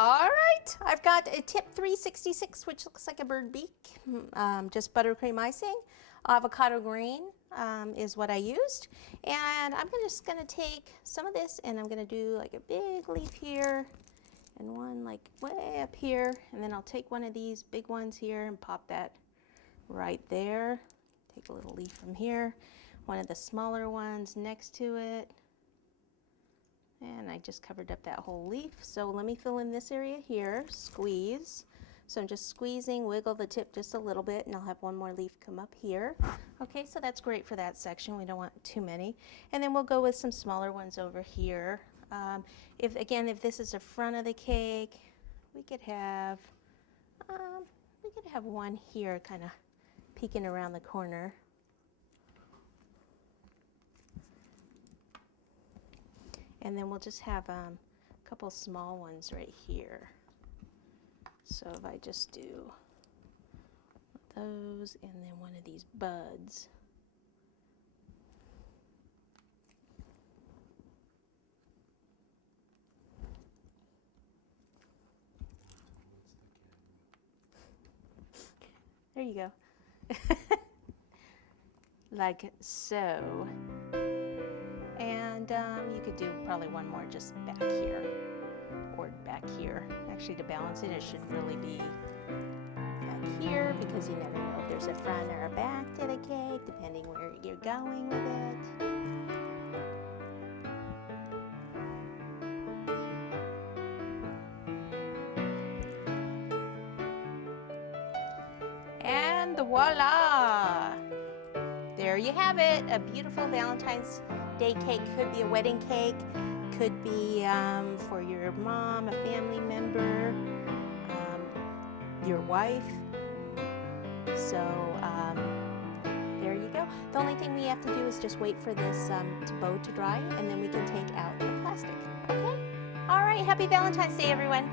All right, I've got a tip 366, which looks like a bird beak, just buttercream icing. Avocado green is what I used. And I'm just gonna take some of this and I'm gonna do like a big leaf here and one like way up here. And then I'll take one of these big ones here and pop that right there. Take a little leaf from here, one of the smaller ones next to it. And I just covered up that whole leaf. So let me fill in this area here, squeeze. So I'm just squeezing, wiggle the tip just a little bit, and I'll have one more leaf come up here. Okay, so that's great for that section. We don't want too many. And then we'll go with some smaller ones over here. If this is the front of the cake, we could have one here kind of peeking around the corner. And then we'll just have a couple small ones right here. So if I just do those and then one of these buds. There you go. Like so. And you could do probably one more just back here or back here. Actually, to balance it, it should really be back here because you never know if there's a front or a back to the cake, depending where you're going with it. And voila! There you have it, a beautiful Valentine's Day cake. Could be a wedding cake, could be for your mom, a family member, your wife. So there you go. The only thing we have to do is just wait for this bow to dry, and then we can take out the plastic. Okay? All right, happy Valentine's Day, everyone.